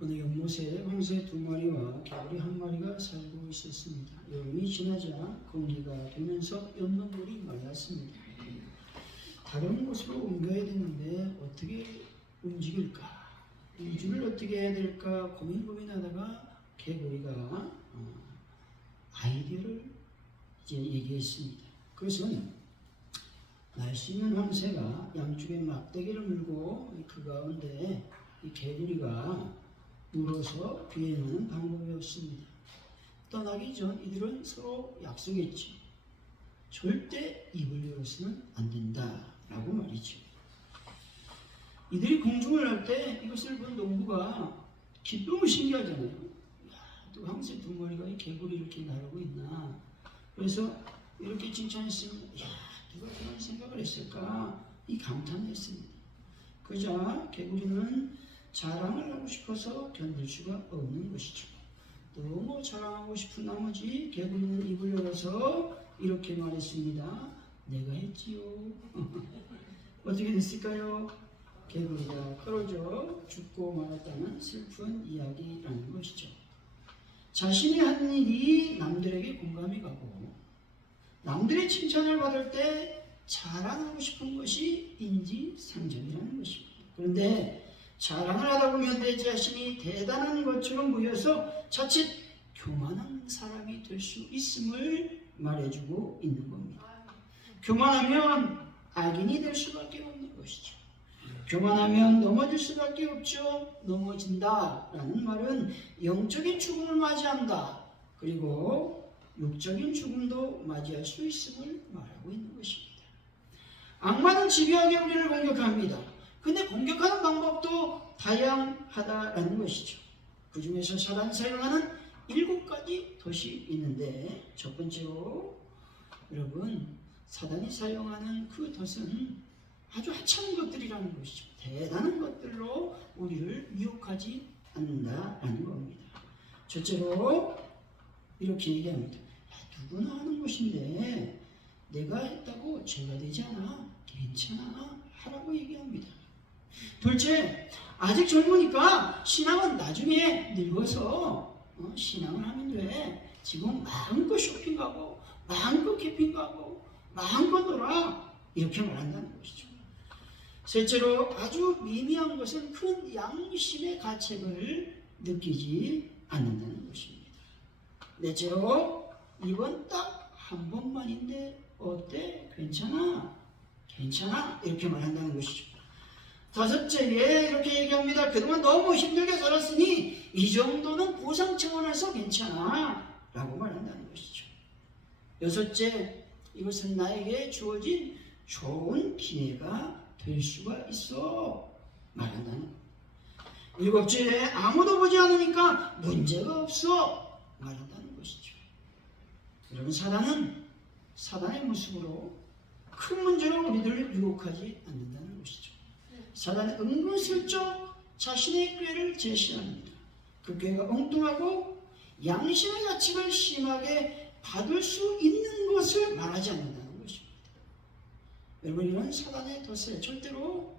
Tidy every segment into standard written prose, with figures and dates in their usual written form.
어느 연못에 황새 2마리와 개구리 1마리가 살고 있었습니다. 여름이 지나자 건기가 되면서 연못물이 말랐습니다. 다른 곳으로 옮겨야 되는데 어떻게 움직일까? 이주를 어떻게 해야 될까 고민하다가 개구리가 아이디어를 이제 얘기했습니다. 그것은 날씨 있는 황새가 양쪽에 막대기를 물고 그 가운데 이 개구리가 물어서 비행하는 방법이었습니다. 떠나기 전 이들은 서로 약속했죠. 절대 입을 열어서는 안 된다라고 말이죠. 이들이 공중을 날 때 이것을 본 농부가 기쁨을 신기하잖아요. 야, 또 황새 2마리가 이 개구리 이렇게 나르고 있나. 그래서 이렇게 칭찬했습니다. 야, 누가 그런 생각을 했을까? 이 감탄을 했습니다. 그러자 개구리는 자랑을 하고 싶어서 견딜 수가 없는 것이죠. 너무 자랑하고 싶은 나머지 개구리는 입을 열어서 이렇게 말했습니다. 내가 했지요. 어떻게 됐을까요? 개구리가 떨어져 죽고 말았다는 슬픈 이야기라는 것이죠. 자신이 한 일이 남들에게 공감이 가고 남들의 칭찬을 받을 때 자랑하고 싶은 것이 인지상정이라는 것입니다. 그런데 자랑을 하다 보면 내 자신이 대단한 것처럼 보여서 자칫 교만한 사람이 될 수 있음을 말해주고 있는 겁니다. 교만하면 악인이 될 수밖에 없는 것이죠. 교만하면 넘어질 수밖에 없죠. 넘어진다라는 말은 영적인 죽음을 맞이한다. 그리고 육적인 죽음도 맞이할 수 있음을 말하고 있는 것입니다. 악마는 집요하게 우리를 공격합니다. 근데 공격하는 방법도 다양하다라는 것이죠. 그 중에서 사단이 사용하는 7가지 덫이 있는데 첫 번째로 여러분 사단이 사용하는 그 덫은 아주 하찮은 것들이라는 것이죠. 대단한 것들로 우리를 유혹하지 않는다라는 겁니다. 첫째로 이렇게 얘기합니다. 누구나 하는 것인데 내가 했다고 죄가 되지 않아. 괜찮아. 하라고 얘기합니다. 둘째, 아직 젊으니까 신앙은 나중에 늙어서 신앙을 하면 돼. 지금 마음껏 쇼핑가고 마음껏 캠핑가고 마음껏 놀아. 이렇게 말한다는 것이죠. 셋째로 아주 미미한 것은 큰 양심의 가책을 느끼지 않는다는 것입니다. 넷째로 이번 딱 한 번만인데 어때? 괜찮아? 괜찮아? 이렇게 말한다는 것이죠. 다섯째에 이렇게 얘기합니다. 그동안 너무 힘들게 살았으니 이 정도는 보상 차원에서 괜찮아 라고 말한다는 것이죠. 여섯째, 이것은 나에게 주어진 좋은 기회가 될 수가 있어 말한다는 겁니다. 일곱째, 아무도 보지 않으니까 문제가 없어 말한다는 것이죠. 여러분, 사단은 사단의 모습으로 큰 문제로 우리들을 유혹하지 않는다는 것이죠. 사단은 은근슬쩍 자신의 꾀를 제시합니다. 그 꾀가 엉뚱하고 양심의 가책을 심하게 받을 수 있는 것을 말하지 않는다는 것입니다. 여러분, 이런 사단의 덫에 절대로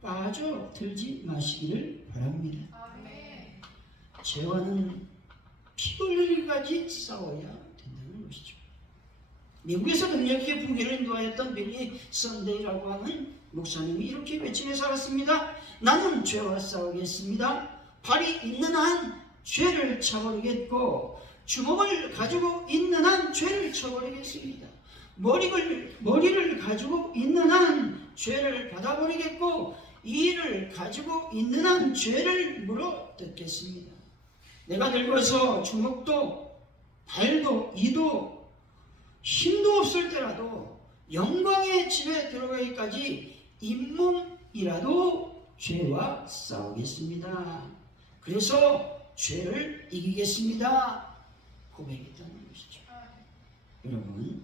빠져들지 마시기를 바랍니다. 죄와는 피 흘리기까지 싸워야 된다는 것이죠. 미국에서 능력있게 부귀를 인도하였던 빌리 선데이라고 하는 목사님이 이렇게 외치며 살았습니다. 나는 죄와 싸우겠습니다. 발이 있는 한 죄를 쳐버리겠고 주먹을 가지고 있는 한 죄를 쳐버리겠습니다. 머리를 가지고 있는 한 죄를 받아버리겠고 이를 가지고 있는 한 죄를 물어 뜯겠습니다. 내가 늙어서 주먹도 발도 이도 힘도 없을 때라도 영광의 집에 들어가기까지 잇몸이라도 죄와 싸우겠습니다. 그래서 죄를 이기겠습니다. 고백했다는 것이죠. 여러분,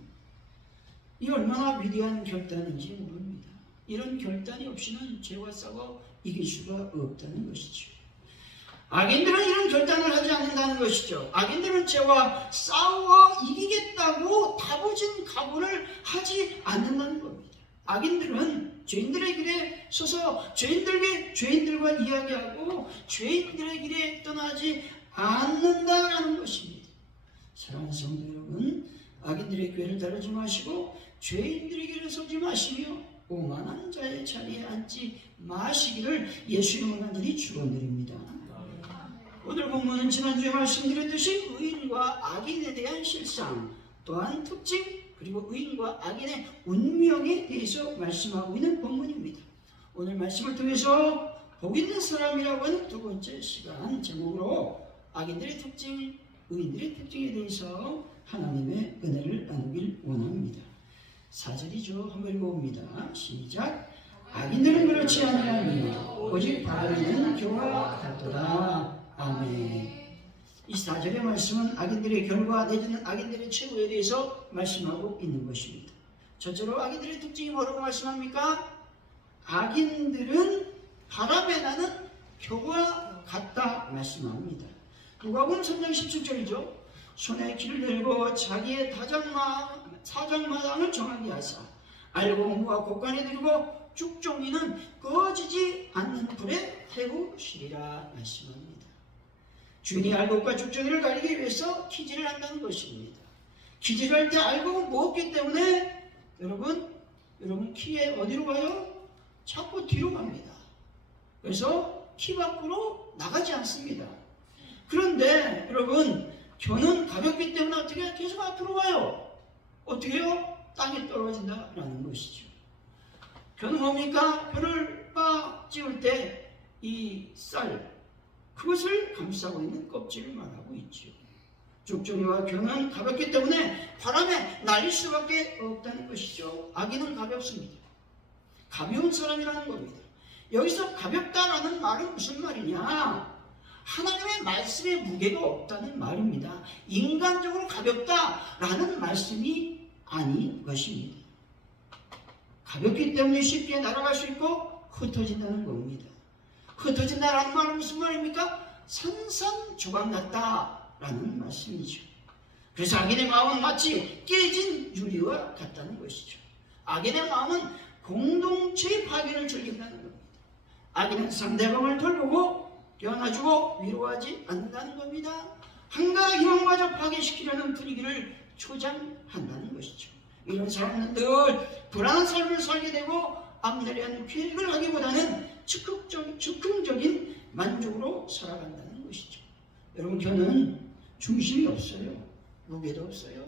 이 얼마나 위대한 결단인지 모릅니다. 이런 결단이 없이는 죄와 싸워 이길 수가 없다는 것이죠. 악인들은 이런 결단을 하지 않는다는 것이죠. 악인들은 죄와 싸워 이기겠다고 다부진 각오를 하지 않는다는 겁니다. 악인들은 죄인들의 길에 서서 죄인들과 이야기하고 죄인들의 길에 떠나지 않는다라는 것입니다. 사랑하는 성도 여러분, 악인들의 꾀를 따르지 마시고 죄인들의 길에 서지 마시며 오만한 자의 자리에 앉지 마시기를 예수 이름으로 간절히 축원드립니다. 오늘 본문은 지난주에 말씀드렸듯이 의인과 악인에 대한 실상, 또한 특징, 그리고 의인과 악인의 운명에 대해서 말씀하고 있는 본문입니다. 오늘 말씀을 통해서 복 있는 사람이라고 하는 두 번째 시간 제목으로 악인들의 특징, 의인들의 특징에 대해서 하나님의 은혜를 나누길 원합니다. 4절이죠. 한번 읽어봅니다. 시작. 악인들은 그렇지 아니하며 오직 바르는 교와 같도다. 아멘. 이 4절의 말씀은 악인들의 결과 내지는 악인들의 최후에 대해서 말씀하고 있는 것입니다. 첫째로 악인들의 특징이 뭐라고 말씀합니까? 악인들은 바람에 나는 겨와 같다 말씀합니다. 누가복음 3장 17절이죠. 손에 길을 들고 자기의 사장마당을 정하게 하사 알고 무와 곳간에 들고 쭉종이는 꺼지지 않는 불에 태우시리라 말씀합니다. 주인이 알곡과 쭉종이를 가리기 위해서 키질을 한다는 것입니다. 키질을 할 때 알곡은 무겁기 때문에 여러분 키에 어디로 가요? 자꾸 뒤로 갑니다. 그래서 키 밖으로 나가지 않습니다. 그런데 여러분 겨는 가볍기 때문에 어떻게 해요? 계속 앞으로 가요. 어떻게 해요? 땅에 떨어진다라는 것이죠. 겨는 뭡니까? 벼를 빻을 때 이 쌀, 그것을 감싸고 있는 껍질을 말하고 있죠. 쭉종이와 겨는 가볍기 때문에 바람에 날릴 수밖에 없다는 것이죠. 악인은 가볍습니다. 가벼운 사람이라는 겁니다. 여기서 가볍다라는 말은 무슨 말이냐? 하나님의 말씀에 무게가 없다는 말입니다. 인간적으로 가볍다라는 말씀이 아닌 것입니다. 가볍기 때문에 쉽게 날아갈 수 있고 흩어진다는 겁니다. 흩어진다라는 말은 무슨 말입니까? 산산조각 같다라는 말씀이죠. 그래서 악인의 마음은 마치 깨진 유리와 같다는 것이죠. 악인의 마음은 공동체의 파괴를 즐긴다는 겁니다. 악인은 상대방을 돌보고 껴안아주고 위로하지 않는다는 겁니다. 한가 희망마저 파괴시키려는 분위기를 조장한다는 것이죠. 이런 사람은 늘 불안한 삶을 살게 되고 악랄한 계획을 하기보다는 즉흥적인 만족으로 살아간다는 것이죠. 여러분 저는 중심이 없어요. 무게도 없어요.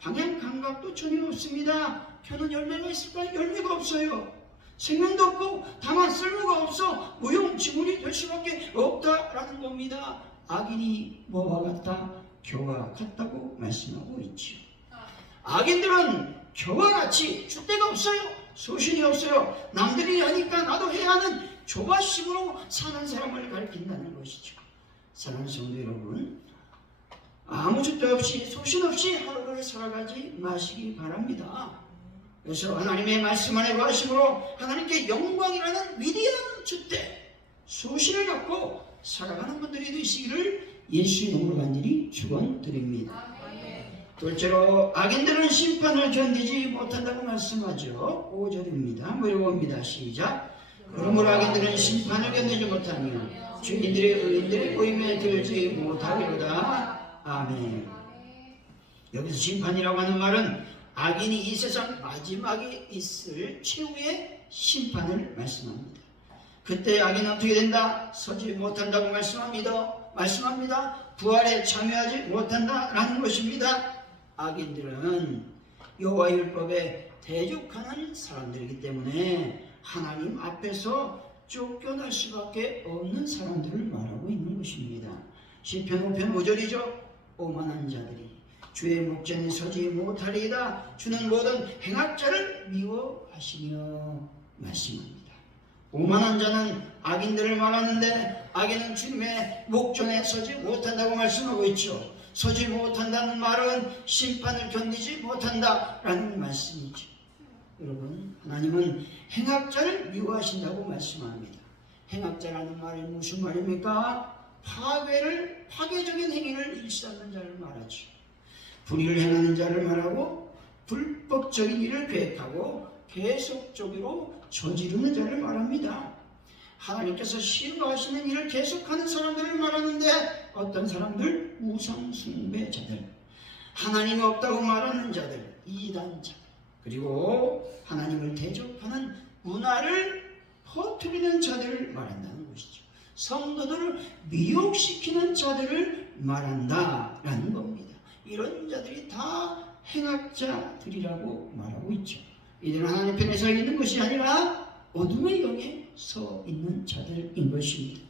방향 감각도 전혀 없습니다. 저는 열매가 있을까요? 열매가 없어요. 생명도 없고 다만 쓸모가 없어 무용지물이 될 수밖에 없다라는 겁니다. 악인이 뭐와 같다? 겨와 같다고 말씀하고 있죠. 악인들은 겨와 같이 줏대가 없어요. 소신이 없어요. 남들이 하니까 나도 해야 하는 조바심으로 사는 사람을 가리킨다는 것이죠. 사랑하는 성도 여러분, 아무 줏대 없이 소신 없이 하루를 살아가지 마시기 바랍니다. 그래서 하나님의 말씀 안에 거하심으로 하나님께 영광이라는 위대한 줏대, 소신을 갖고 살아가는 분들이 되시기를 예수 이름으로 간절히 축원드립니다. 둘째로 악인들은 심판을 견디지 못한다고 말씀하죠. 5절입니다. 한번 읽어봅니다. 시작. 그러므로 악인들은 심판을 견디지 못하며 죄인들의 의인들의 모임에 들지 못하리로다. 아멘. 여기서 심판이라고 하는 말은 악인이 이 세상 마지막에 있을 최후의 심판을 말씀합니다. 그때 악인은 어떻게 된다? 서지 못한다고 말씀합니다. 부활에 참여하지 못한다라는 것입니다. 악인들은 여호와 율법에 대적하는 사람들이기 때문에 하나님 앞에서 쫓겨날 수밖에 없는 사람들을 말하고 있는 것입니다. 시편 5편 5절이죠. 오만한 자들이 주의 목전에 서지 못하리이다. 주는 모든 행악자를 미워하시며 말씀합니다. 오만한 자는 악인들을 말하는데 악인은 주님의 목전에 서지 못한다고 말씀하고 있죠. 서지 못한다는 말은 심판을 견디지 못한다라는 말씀이죠. 여러분, 하나님은 행악자를 미워하신다고 말씀합니다. 행악자라는 말이 무슨 말입니까? 파괴적인 행위를 일삼는 자를 말하죠. 불의를 행하는 자를 말하고 불법적인 일을 계획하고 계속적으로 저지르는 자를 말합니다. 하나님께서 싫어하시는 일을 계속하는 사람들을 말하는데 어떤 사람들? 우상숭배자들, 하나님이 없다고 말하는 자들, 이단자, 그리고 하나님을 대적하는 문화를 퍼뜨리는 자들을 말한다는 것이죠. 성도들을 미혹시키는 자들을 말한다라는 겁니다. 이런 자들이 다 행악자들이라고 말하고 있죠. 이들은 하나님 편에 서 있는 것이 아니라 어둠의 영에 서 있는 자들인 것입니다.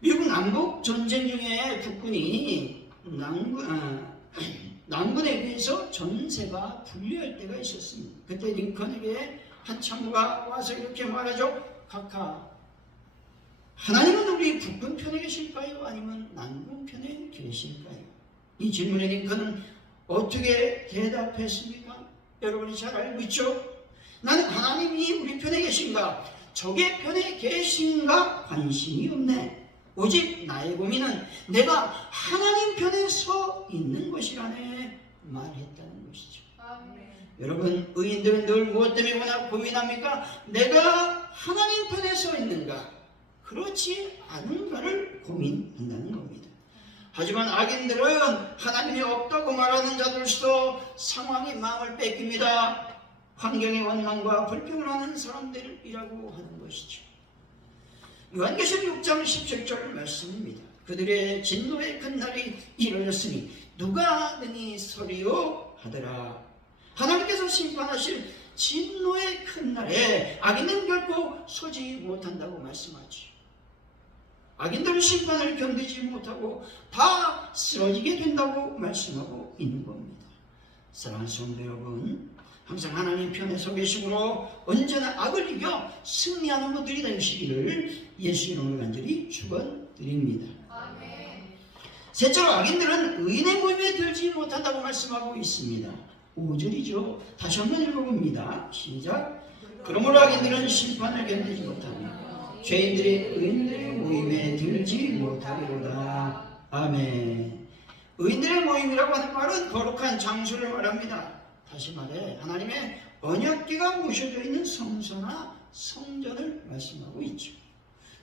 미국 남북 전쟁 중에 북군이 남군에 의해서 전세가 불리할 때가 있었습니다. 그때 링컨에게 한 참모가 와서 이렇게 말하죠. 각하, 하나님은 우리 북군 편에 계실까요? 아니면 남군 편에 계실까요? 이 질문에 링컨은 어떻게 대답했습니까? 여러분이 잘 알고 있죠? 나는 하나님이 우리 편에 계신가, 적의 편에 계신가 관심이 없네. 오직 나의 고민은 내가 하나님 편에 서 있는 것이라네 말했다는 것이죠. 여러분, 의인들은 늘 무엇 때문에 고민합니까? 내가 하나님 편에 서 있는가, 그렇지 않은가를 고민한다는 겁니다. 하지만 악인들은 하나님이 없다고 말하는 자들도 상황이 마음을 뺏깁니다. 환경의 원망과 불평을 하는 사람들이라고 하는 것이죠. 요한계시록 6장 17절 말씀입니다. 그들의 진노의 큰 날이 이르렀으니 누가 능히 서리요 하더라. 하나님께서 심판하실 진노의 큰 날에 악인은 결코 서지 못한다고 말씀하지. 악인들은 심판을 견디지 못하고 다 쓰러지게 된다고 말씀하고 있는 겁니다. 사랑하는 성도 여러분, 항상 하나님 편에 서 계심으로 언제나 악을 이겨 승리하는 분들이 되시기를 예수 이름으로 간절히 축원드립니다. 셋째로, 악인들은 의인의 모임에 들지 못한다고 말씀하고 있습니다. 5절이죠. 다시 한번 읽어봅니다. 시작. 그러므로 악인들은 심판을 견디지 못하며 죄인들이 의인들의 모임에 들지 못하리로다. 아멘. 의인들의 모임이라고 하는 말은 거룩한 장소를 말합니다. 다시 말해 하나님의 언약궤가 모셔져 있는 성소나 성전을 말씀하고 있죠.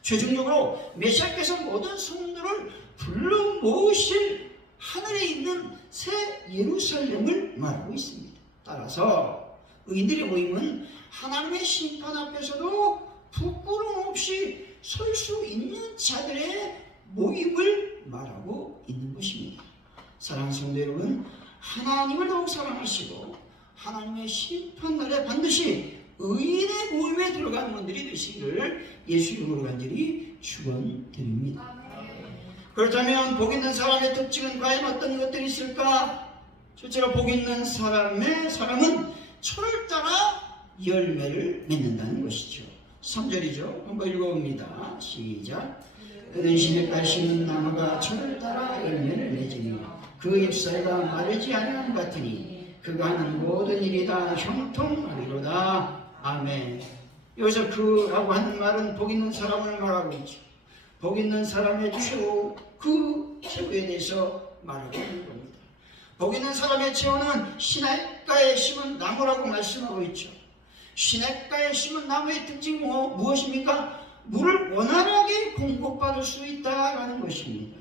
최종적으로 메시아께서 모든 성도를 불러 모으실 하늘에 있는 새 예루살렘을 말하고 있습니다. 따라서 의인들의 모임은 하나님의 심판 앞에서도 부끄러움 없이 설 수 있는 자들의 모임을 말하고 있는 것입니다. 사랑하는 성도 여러분, 하나님을 더욱 사랑하시고 하나님의 심판날에 반드시 의인의 모임에 들어가는 분들이 되시기를 예수 이름으로 간절히 축원드립니다. 그렇다면 복 있는 사람의 특징은 과연 어떤 것들이 있을까? 첫째로, 복 있는 사람은 철을 따라 열매를 맺는다는 것이죠. 3절이죠. 한번 읽어봅니다. 시작. 그는 시냇가에 심은 나무가 철을 따라 열매를 맺으며 그 잎사귀가 마르지 아니함 같으니 그가 하는 모든 일이 다 형통하리로다. 아멘. 여기서 그라고 하는 말은 복 있는 사람을 말하고 있죠. 복 있는 사람의 최후, 그 최후에 대해서 말하고 있는 겁니다. 복 있는 사람의 최후는 시냇가에 심은 나무라고 말씀하고 있죠. 시냇가에 심은 나무의 특징이 무엇입니까? 물을 원활하게 공급받을 수 있다라는 것입니다.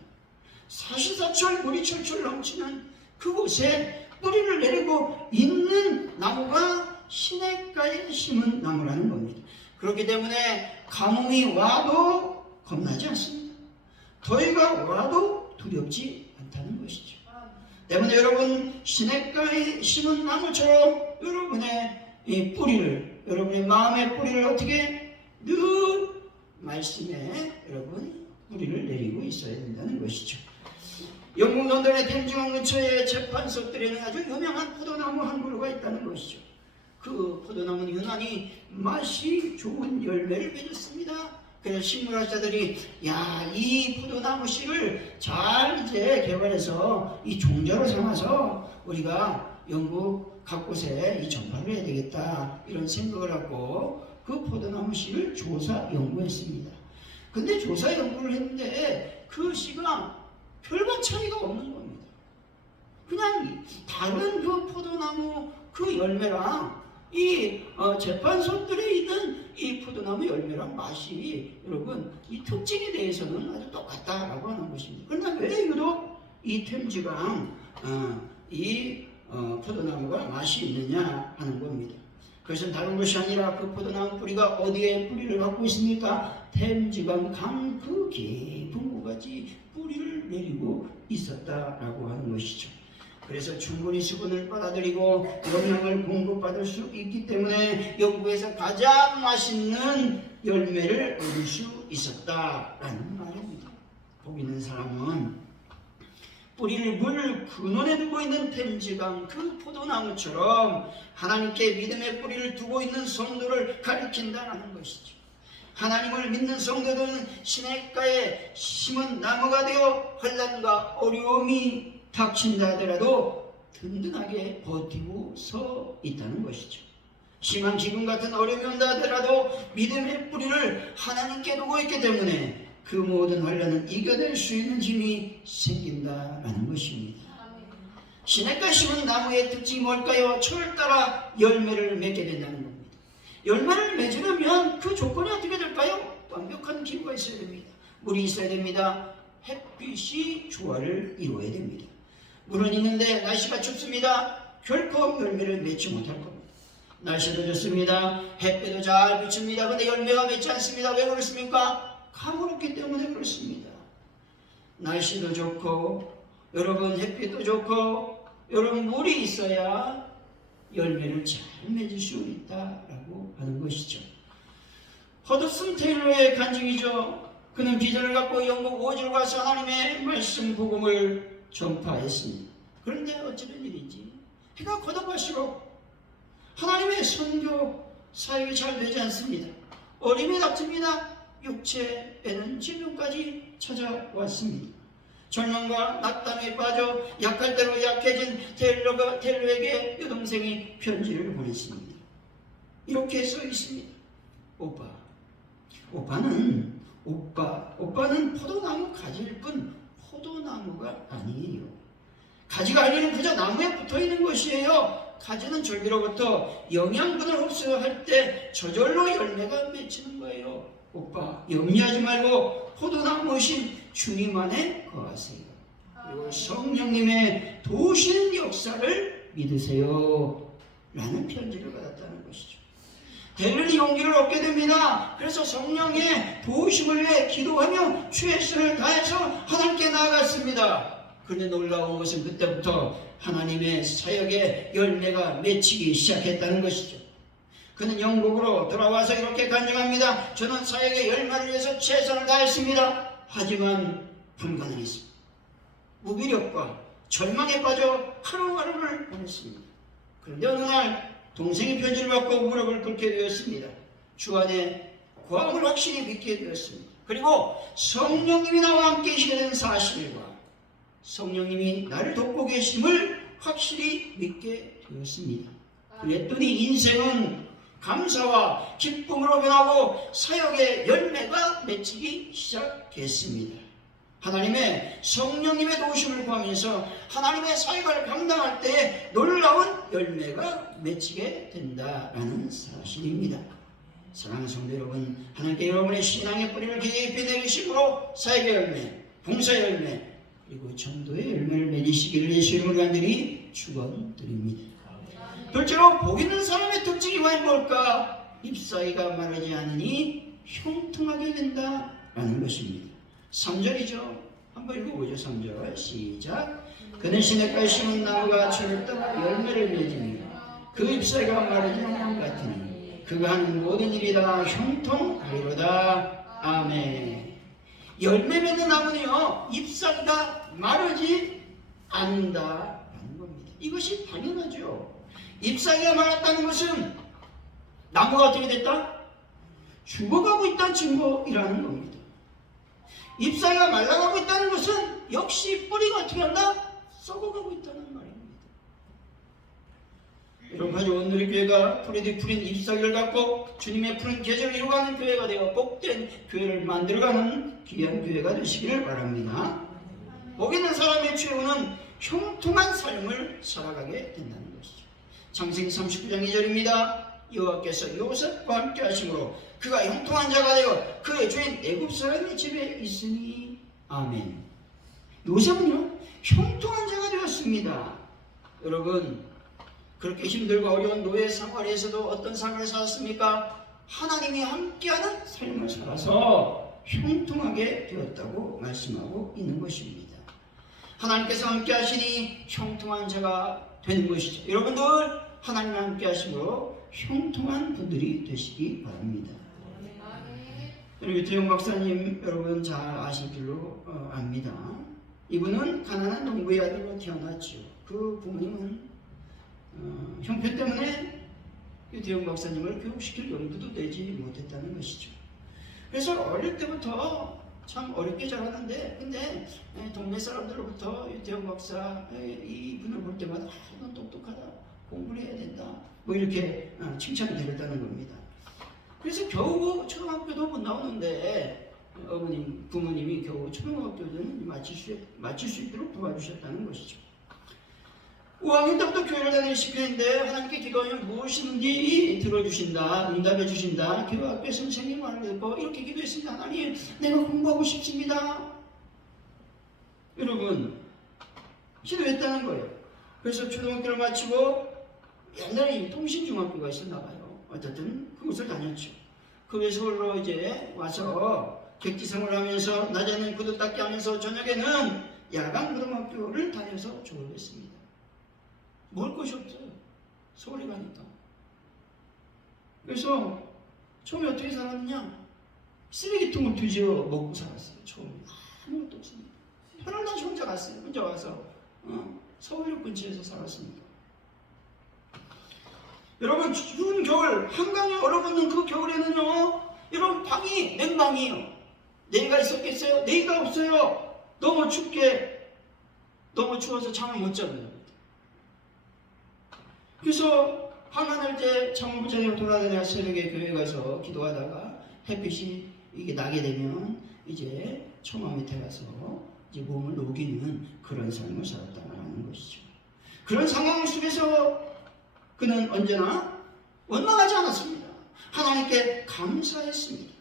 사시사철 물이 철철 넘치는 그곳에 뿌리를 내리고 있는 나무가 시냇가에 심은 나무라는 겁니다. 그렇기 때문에 가뭄이 와도 겁나지 않습니다. 더위가 와도 두렵지 않다는 것이죠. 때문에 여러분, 시냇가에 심은 나무처럼 여러분의 이 뿌리를, 여러분의 마음의 뿌리를 어떻게 늘 말씀에 여러분 뿌리를 내리고 있어야 된다는 것이죠. 영국 런던의 템즈강 근처의 재판석들에는 아주 유명한 포도나무 한 그루가 있다는 것이죠. 그 포도나무는 유난히 맛이 좋은 열매를 맺었습니다. 그래서 식물학자들이 이 포도나무 씨를 잘 이제 개발해서 이 종자로 삼아서 우리가 영국 각곳에 이 전파를 해야 되겠다, 이런 생각을 하고 그 포도나무 씨를 조사 연구했습니다. 근데 조사 연구를 했는데 그 씨가 별반 차이가 없는 겁니다. 그냥 다른 그 포도나무 그 열매랑 이 재판소들에 있는 이 포도나무 열매랑 맛이 여러분 이 특징에 대해서는 아주 똑같다라고 하는 것입니다. 그러나 왜 유독 이 템즈강 이 포도나무가 맛이 있느냐 하는 겁니다. 그것은 다른 것이 아니라 그 포도나무 뿌리가 어디에 뿌리를 갖고 있습니까? 템즈강 강 그 깊은 곳까지 뿌리를 내리고 있었다라고 하는 것이죠. 그래서 충분히 수분을 빨아들이고 영양을 공급받을 수 있기 때문에 영국에서 가장 맛있는 열매를 얻을 수 있었다라는 말입니다. 복 있는 사람은 뿌리를 물 근원에 두고 있는 템즈강 그 포도나무처럼 하나님께 믿음의 뿌리를 두고 있는 성도를 가리킨다는 것이죠. 하나님을 믿는 성도들은 시냇가에 심은 나무가 되어 환난과 어려움이 닥친다 하더라도 든든하게 버티고 서 있다는 것이죠. 심한 기근 같은 어려움이 온다 하더라도 믿음의 뿌리를 하나님께 두고 있기 때문에 그 모든 환난을 이겨낼 수 있는 힘이 생긴다라는 것입니다. 시냇가에 심은 나무의 특징이 뭘까요? 철 따라 열매를 맺게 된다는 겁니다. 열매를 맺으려면 그 조건이 어떻게 될까요? 완벽한 기후가 있어야 됩니다. 물이 있어야 됩니다. 햇빛이 조화를 이루어야 됩니다. 물은 있는데 날씨가 춥습니다. 결코 열매를 맺지 못할 겁니다. 날씨도 좋습니다. 햇빛도 잘 비춥니다. 그런데 열매가 맺지 않습니다. 왜 그렇습니까? 가물었기 때문에 그렇습니다. 날씨도 좋고 여러분 햇빛도 좋고 여러분 물이 있어야 열매를 잘 맺을 수 있다라고 하는 것이죠. 허드슨 테일러의 간증이죠. 그는 비전을 갖고 영국 오지로 가서 하나님의 말씀 복음을 전파했습니다. 그런데 어찌된 일인지 해가 거듭할수록 하나님의 선교 사역이 잘 되지 않습니다. 어림이 닥칩니다. 육체에는 질병까지 찾아왔습니다. 절망과 낙담에 빠져 약할 대로 약해진 테일러에게 여동생이 편지를 보냈습니다. 이렇게 써 있습니다. 오빠는 포도나무 가지일 뿐 포도나무가 아니에요. 가지가 아니면 그저 나무에 붙어있는 것이에요. 가지는 절기로부터 영양분을 흡수할 때 저절로 열매가 맺히는 거예요. 오빠 염려하지 말고 포도나무신 주님 안에 거하세요. 그리고 성령님의 도우시는 역사를 믿으세요 라는 편지를 받았다는 것이죠. 대단히 용기를 얻게 됩니다. 그래서 성령의 도우심을 위해 기도하며 최선을 다해서 하나님께 나아갔습니다. 그런데 놀라운 것은 그때부터 하나님의 사역에 열매가 맺히기 시작했다는 것이죠. 그는 영국으로 돌아와서 이렇게 간증합니다. 저는 사역의 열매를 위해서 최선을 다했습니다. 하지만 불가능했습니다. 무기력과 절망에 빠져 하루하루를 보냈습니다. 그런데 어느 날 동생이 편지를 받고 무릎을 꿇게 되었습니다. 주 안에 구함을 확실히 믿게 되었습니다. 그리고 성령님이 나와 함께 계시게 된 사실과 성령님이 나를 돕고 계심을 확실히 믿게 되었습니다. 그랬더니 인생은 감사와 기쁨으로 변하고 사역의 열매가 맺히기 시작했습니다. 하나님의 성령님의 도우심을 구하면서 하나님의 사역을 감당할 때 놀라운 열매가 맺히게 된다라는 사실입니다. 사랑하는 성도 여러분, 하나님께 여러분의 신앙의 뿌리를 깊이 내리심으로 사역의 열매, 봉사의 열매, 그리고 전도의 열매를 맺으시기를 예수 이름으로 간절히 축원드립니다. 둘째로 복 있는 사람의 특징이 과연 뭘까? 잎사귀가 마르지 않으니 형통하게 된다라는 것입니다. 3절이죠. 한번 읽어보죠. 3절 시작. 그는 시냇가에 심은 나무가 철을 따라 열매를 맺으며 그 잎사귀가 마르지 않는 것 같으니 그가 하는 모든 일이 다 형통하리로다. 아멘. 열매 맺는 나무는요 잎사귀가 마르지 않는다라는 겁니다. 이것이 당연하죠. 잎사귀가 말랐다는 것은 나무가 어떻게 됐다? 죽어가고 있다는 증거이라는 겁니다. 잎사귀가 말라가고 있다는 것은 역시 뿌리가 어떻게 한다? 썩어가고 있다는 말입니다. 여러분 가족 오늘의 교회가 뿌리 푸른 잎사귀를 갖고 주님의 푸른 계절을 이루어가는 교회가 되어 복된 교회를 만들어가는 귀한 교회가 되시기를 바랍니다. 복 있는 사람의 최후는 형통한 삶을 살아가게 된다는 것이죠. 창세기 39장 2절입니다. 여호와께서 요셉과 함께 하심으로 그가 형통한 자가 되어 그의 주인 애굽 사람의 집에 있으니. 아멘. 요셉은요 형통한 자가 되었습니다. 여러분, 그렇게 힘들고 어려운 노예 생활에서도 어떤 삶을 살았습니까? 하나님이 함께하는 삶을 살아서 형통하게 되었다고 말씀하고 있는 것입니다. 하나님께서 함께하시니 형통한 자가 되는 것이죠. 여러분들 하나님과 함께하심으로 형통한 분들이 되시기 바랍니다. 여러분, 유태용 박사님 여러분 잘 아실 줄로 압니다. 이분은 가난한 농부의 아들로 태어났죠. 그 부모님은 형편 때문에 유태용 박사님을 교육시킬 용기도 내지 못했다는 것이죠. 그래서 어릴 때부터 참 어렵게 자랐는데, 근데 동네 사람들로부터 유태용 박사 이분을 볼 때마다 넌 똑똑하다, 공부를 해야 된다, 뭐 이렇게 칭찬이 되었다는 겁니다. 그래서 겨우 초등학교도 못 나오는데 부모님이 겨우 초등학교는 마칠 수 있도록 도와주셨다는 것이죠. 5학년 때부터 교회를 다니기 시작했는데 하나님께 기도하면 무엇이든지 들어주신다, 응답해 주신다. 교회 선생님 말을 듣고 이렇게 기도했습니다. 하나님, 내가 공부하고 싶습니다. 여러분, 기도했다는 거예요. 그래서 초등학교를 마치고 옛날에 통신중학교가 있었나 봐요. 어쨌든 그곳을 다녔죠. 그 서울로 이제 와서 객지생활을 하면서 낮에는 구두 닦기 하면서 저녁에는 야간 고등학교를 다녀서 졸업했습니다. 먹을 것이 없어요. 서울에 가니까. 그래서 처음에 어떻게 살았느냐? 쓰레기통을 뒤집어 먹고 살았어요. 처음에 아무것도 없습니다. 편안하게 혼자 갔어요. 혼자 와서 서울역 근처에서 살았습니다. 여러분, 추운 겨울 한강에 얼어붙는 그 겨울에는요, 여러분 방이 냉방이에요. 내가 있었겠어요? 내가 없어요. 너무 추워서 잠을 못 자는. 그래서 한가날 때 잠을 못 자고 돌아다녀 새벽에 교회 가서 기도하다가 햇빛이 이게 나게 되면 이제 처마 밑에 가서 이제 몸을 녹이는 그런 삶을 살았다는 것이죠. 그런 상황 속에서 그는 언제나 원망하지 않았습니다. 하나님께 감사했습니다.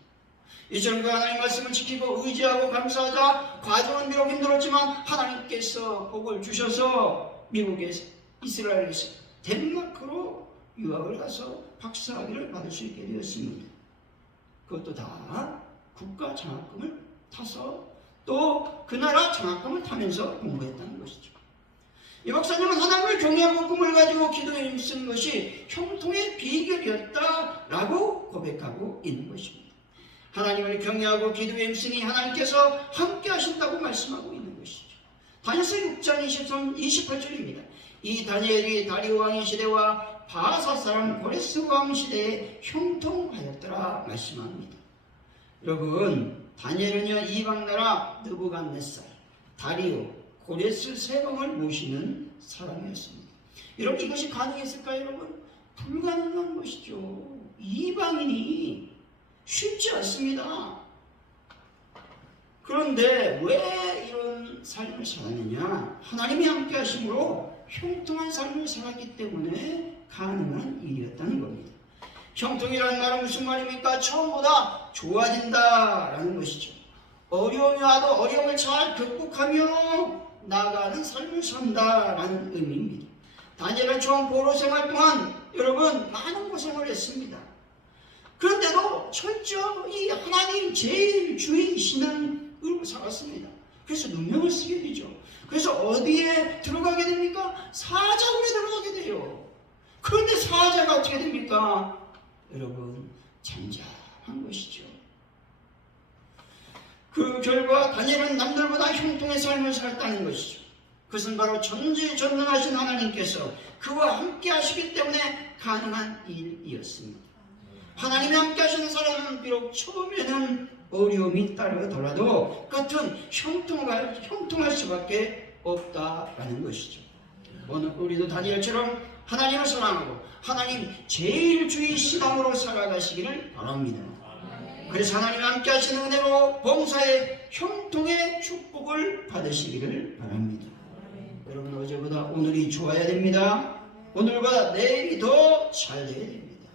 이전과 하나님 말씀을 지키고 의지하고 감사하자. 과정은 비록 힘들었지만 하나님께서 복을 주셔서 미국에서, 이스라엘에서, 덴마크로 유학을 가서 박사학위를 받을 수 있게 되었습니다. 그것도 다 국가 장학금을 타서 또 그 나라 장학금을 타면서 공부했다는 것이죠. 이 박사님은 하나님을 경외하고 꿈을 가지고 기도에 힘쓴 것이 형통의 비결이었다라고 고백하고 있는 것입니다. 하나님을 경외하고 기도에 힘쓰니 하나님께서 함께 하신다고 말씀하고 있는 것이죠. 다니엘서 6장 28절입니다. 이 다니엘이 다리오 왕의 시대와 바사 사람 고레스 왕 시대에 형통하였더라 말씀합니다. 여러분, 다니엘은요 이방나라 느부갓네살, 다리오, 고레스 세 왕을 모시는 사람이었습니다. 여러분, 이것이 가능했을까요? 여러분, 불가능한 것이죠. 이방인이 쉽지 않습니다. 그런데 왜 이런 삶을 살았느냐? 하나님이 함께 하심으로 형통한 삶을 살았기 때문에 가능한 일이었다는 겁니다. 형통이라는 말은 무슨 말입니까? 처음보다 좋아진다라는 것이죠. 어려움이 와도 어려움을 잘 극복하며 나아가는 삶을 산다라는 의미입니다. 다니엘은 처음 포로 생활 동안 여러분 많은 고생을 했습니다. 그런데도 철저히 하나님 제일 주인 신앙으로 살았습니다. 그래서 누명을 쓰게 되죠. 그래서 어디에 들어가게 됩니까? 사자굴에 들어가게 돼요. 그런데 사자가 어떻게 됩니까? 여러분, 잠잠한 것이죠. 그 결과 다니엘은 남들보다 형통의 삶을 살았다는 것이죠. 그것은 바로 전지전능하신 하나님께서 그와 함께 하시기 때문에 가능한 일이었습니다. 하나님이 함께 하시는 사람은 비록 처음에는 어려움이 따르더라도 끝은 형통할 수밖에 없다라는 것이죠. 오늘 우리도 다니엘처럼 하나님을 사랑하고 하나님 제일 주의 신앙으로 살아가시기를 바랍니다. 그래서 하나님 함께 하시는 은혜로 봉사의 형통의 축복을 받으시기를 바랍니다. 여러분, 어제보다 오늘이 좋아야 됩니다. 오늘보다 내일이 더 잘 돼야 됩니다.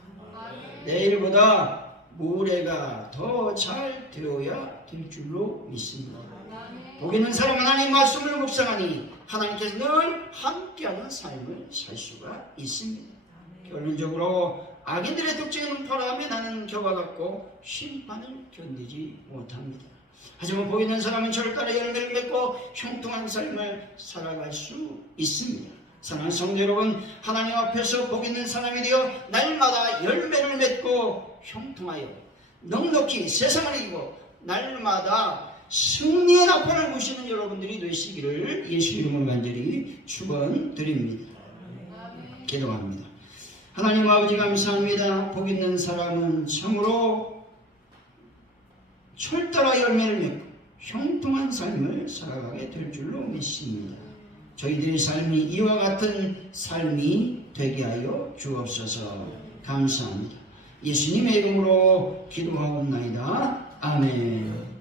내일보다 모레가 더 잘 되어야 될 줄로 믿습니다. 복 있는 사람은 하나님 말씀을 묵상하니 하나님께서 늘 함께하는 삶을 살 수가 있습니다. 결론적으로 악인들의 특징은 바람에 나는 겨와 같고 심판을 견디지 못합니다. 하지만 복 있는 사람은 절단의 열매를 맺고 형통한 삶을 살아갈 수 있습니다. 사랑하는 성도 여러분, 하나님 앞에서 복 있는 사람이 되어 날마다 열매를 맺고 형통하여 넉넉히 세상을 이기고 날마다 승리의 나팔을 부시는 여러분들이 되시기를 예수 이름으로 간절히 축원드립니다. 기도합니다. 하나님 아버지 감사합니다. 복 있는 사람은 참으로 철저히 열매를 맺고 형통한 삶을 살아가게 될 줄로 믿습니다. 저희들의 삶이 이와 같은 삶이 되게 하여 주옵소서. 감사합니다. 예수님의 이름으로 기도하옵나이다. 아멘.